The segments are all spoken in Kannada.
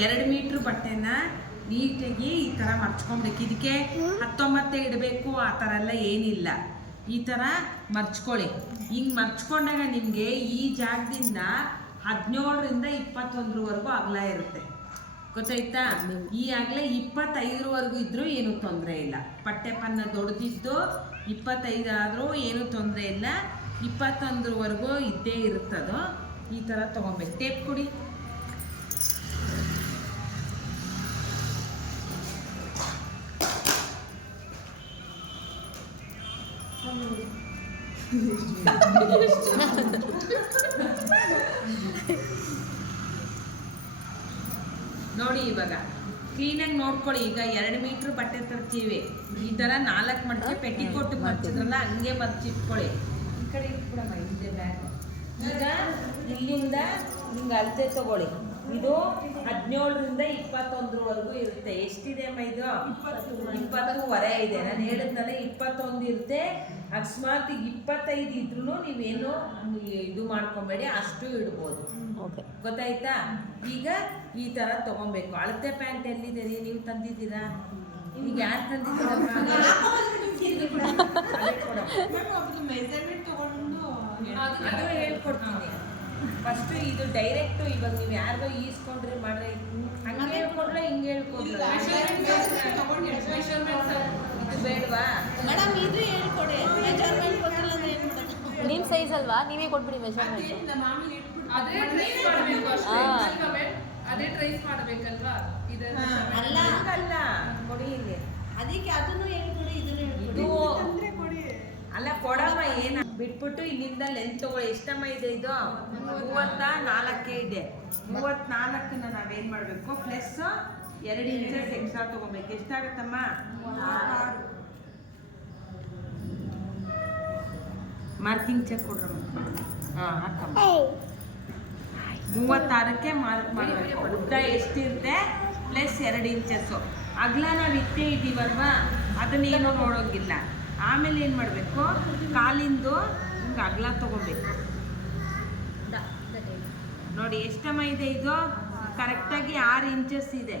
2 ಮೀಟ್ರ್ ಬಟ್ಟೆನ ನೀಟಾಗಿ ಈ ಥರ ಮರ್ಚ್ಕೊಬೇಕು. ಇದಕ್ಕೆ 19 ಇಡಬೇಕು ಆ ಥರ ಎಲ್ಲ ಏನಿಲ್ಲ. ಈ ಥರ ಮರ್ಚ್ಕೊಳ್ಳಿ. ಹಿಂಗೆ ಮರ್ಚ್ಕೊಂಡಾಗ ನಿಮಗೆ ಈ ಜಾಗದಿಂದ 17ರಿಂದ 21ವರೆಗೂ ಅಗಲ ಇರುತ್ತೆ, ಗೊತ್ತಾಯ್ತಾ? ಈ ಅಗಲ 25ವರೆಗೂ ಇದ್ರೂ ಏನೂ ತೊಂದರೆ ಇಲ್ಲ. ಪಟ್ಟೆ ಪನ್ನ ದೊಡ್ಡದಿದ್ದು 25 ಆದರೂ ಏನೂ ತೊಂದರೆ ಇಲ್ಲ. 21ವರೆಗೂ ಇದ್ದೇ ಇರುತ್ತದು. ಈ ಥರ ತೊಗೊಬೇಕು. ಟೇಪ್ ಕೊಡಿ. ನೋಡಿ ಇವಾಗ ಕ್ಲೀನಾಗಿ ನೋಡ್ಕೊಳ್ಳಿ. ಈಗ 2 ಮೀಟ್ರ್ ಬಟ್ಟೆ ತರ್ತೀವಿ, ಈ ಥರ 4 ಮಡಕೆ ಪೆಟ್ಟಿಕೋಟ್ ಮರ್ಚಿದ್ರಲ್ಲ ಹಂಗೆ ಮರ್ಚಿಟ್ಕೊಳ್ಳಿ. ಈ ಕಡೆ ಇಟ್ಬಿಡಮ್ಮ ಹಿಂದೆ ಬ್ಯಾಗ್. ಈಗ ಇಲ್ಲಿಂದ ಹಿಂಗೆ ಅಳತೆ ತಗೊಳ್ಳಿ. ಇದು 17ರಿಂದ 21ವರೆಗೂ ಇರುತ್ತೆ. ಎಷ್ಟಿದೆ ಅಮ್ಮ ಇದು? 20ವರೆ ಇದೆ. ನಾನು ಹೇಳಿದ್ನಲ್ಲ 21 ಇರುತ್ತೆ. ಅಕಸ್ಮಾತ್ 25 ಇದ್ರೂ ನೀವೇನು ಇದು ಮಾಡ್ಕೊಬೇಡಿ, ಅಷ್ಟು ಇಡ್ಬೋದು, ಗೊತ್ತಾಯ್ತಾ? ಈಗ ಈ ಥರ ತೊಗೊಬೇಕು. ಅಳತೆ ಪ್ಯಾಂಟ್ ಎಲ್ಲಿದೆ ರೀ? ನೀವು ತಂದಿದ್ದೀರಾ? ಈಗ ಯಾರು ತಂದಿದ್ದೀರಾ? ಅದು ಹೇಳ್ಕೊಡ್ತೀನಿ. ಫಸ್ಟು ಇದು ಡೈರೆಕ್ಟು ಇವಾಗ ನೀವು ಯಾರಿಗೋ ಈಸ್ಕೊಂಡ್ರೆ ಮಾಡ್ರೆ ಹಂಗೆ ಹೇಳ್ಕೊಡ್ಲ ಹಿಂಗೆ ಹೇಳ್ಕೊಡ್ಲ? ಇದು ಬೇಡವಾ ಮೇಡಮ್? ಇದು ಹೇಳ್ಕೊಡಿ. ಮೆಜರ್ಮೆಂಟ್ ಕೊಟ್ಟಿಲ್ಲ ಅಂದ್ರೆ ಏನು ಮಾಡೋದು? ನಿಮ್ಮ ಸೈಜ್ ಅಲ್ವಾ, ನೀವೇ ಕೊಟ್ಬಿಡಿ ಮೆಜರ್ಮೆಂಟ್. ಅದೇ ಟ್ರೇಸ್ ಮಾಡಬೇಕು ಅಷ್ಟೇ. ಅದೇ ಟ್ರೇಸ್ ಮಾಡಬೇಕಲ್ವಾ? ಅಲ್ಲ ಅಲ್ಲ ಕೊಡಿ ಇಲ್ಲಿ. ಅದಕ್ಕೆ ಅದನ್ನು ಹೇಳ್ಕೊಡಿ, ಇದನ್ನು ಇದು ಅಲ್ಲ ಕೊಡಮ್ಮ. ಏನ ಬಿಟ್ಬಿಟ್ಟು ಇಲ್ಲಿಂದ ಲೆಂತ್ ತಗೊಳ್ಳಿ. ಎಷ್ಟಮ್ಮ ಇದೆ ಇದು? 34 ಇದೆ. 34ನ ನಾವೇನ್ ಮಾಡಬೇಕು? ಪ್ಲಸ್ 2 ಇಂಚಸ್ ಎಕ್ಸ್ಟ್ರಾ ತಗೋಬೇಕು. ಎಷ್ಟಾಗತ್ತಮ್ಮ? 6 ಮಾರ್ಕಿಂಗ್ ಚೆಕ್ ಕೊಡ್ರಮ್ಮ. ಹಾಂ ಹಾಕಮ್ಮ. 36ಕ್ಕೆ ಮಾರ್ಕ್ ಮಾಡಬೇಕು. ಉದ್ದ ಎಷ್ಟಿರುತ್ತೆ ಪ್ಲಸ್ 2 ಇಂಚಸ್ಸು. ಅಗಲ ನಾವು ಇಟ್ಟೇ ಇದ್ದೀವಲ್ವಾ, ಅದನ್ನೇನು ನೋಡೋಂಗಿಲ್ಲ. ಆಮೇಲೆ ಏನು ಮಾಡಬೇಕು? ಕಾಲಿಂದು ಹಿಂಗೆ ಅಗಲ ತೊಗೋಬೇಕು. ನೋಡಿ ಎಷ್ಟಮ್ಮ ಇದೆ ಇದು? ಕರೆಕ್ಟಾಗಿ 6 ಇಂಚಸ್ ಇದೆ.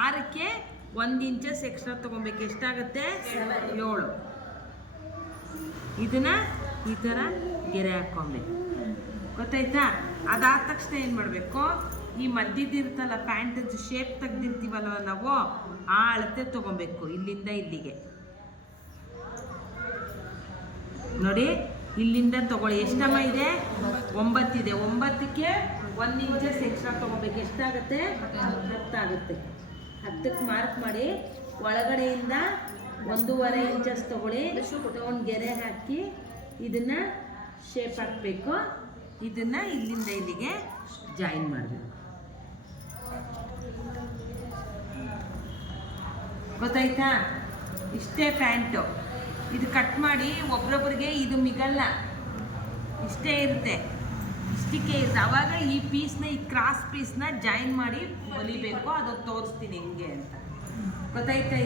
6ಕ್ಕೆ 1 ಇಂಚಸ್ ಎಕ್ಸ್ಟ್ರಾ ತೊಗೊಬೇಕು. ಎಷ್ಟಾಗುತ್ತೆ? 7. ಇದನ್ನ ಈ ಥರ ಗೆರೆ ಹಾಕ್ಕೊಬೇಕು, ಗೊತ್ತಾಯ್ತಾ? ಅದಾದ ತಕ್ಷಣ ಏನು ಮಾಡಬೇಕು? ಈ ಮಧ್ಯದಿರ್ತಲ್ಲ ಪ್ಯಾಂಟ್ ಶೇಪ್ ತೆಗ್ದಿರ್ತೀವಲ್ವ ನಾವು, ಆ ಅಳತೆ ತೊಗೊಬೇಕು. ಇಲ್ಲಿಂದ ಇಲ್ಲಿಗೆ ನೋಡಿ, ಇಲ್ಲಿಂದ ತಗೊಳ್ಳಿ. ಎಷ್ಟಮ್ಮ ಇದೆ? 9 ಇದೆ. 9ಕ್ಕೆ 1 ಇಂಚಸ್ ಎಕ್ಸ್ಟ್ರಾ ತೊಗೋಬೇಕು. ಎಷ್ಟಾಗುತ್ತೆ? 10 ಆಗುತ್ತೆ. 10ಕ್ಕೆ ಮಾರ್ಕ್ ಮಾಡಿ ಒಳಗಡೆಯಿಂದ 1.5 ಇಂಚಸ್ ತೊಗೊಳ್ಳಿ. ತೊಗೊಂಡು ಗೆರೆ ಹಾಕಿ ಇದನ್ನ ಶೇಪ್ ಹಾಕಬೇಕು. ಇದನ್ನ ಇಲ್ಲಿಂದ ಇಲ್ಲಿಗೆ ಜಾಯಿನ್ ಮಾಡಬೇಕು, ಗೊತ್ತಾಯ್ತಾ? ಇಷ್ಟೇ ಪ್ಯಾಂಟು. ಇದು ಕಟ್ ಮಾಡಿ ಒಬ್ರೊಬ್ರಿಗೆ ಇದು ಮಿಗಲ್ಲ, ಇಷ್ಟೇ ಇರುತ್ತೆ, ಇಷ್ಟಕ್ಕೆ ಇರುತ್ತೆ. ಆವಾಗ ಈ ಪೀಸ್ನ, ಈ ಕ್ರಾಸ್ ಪೀಸ್ನ ಜಾಯಿನ್ ಮಾಡಿ ಹೊಲಿಬೇಕು. ಅದು ತೋರಿಸ್ತೀನಿ ಹೆಂಗೆ ಅಂತ, ಗೊತ್ತಾಯ್ತಾ?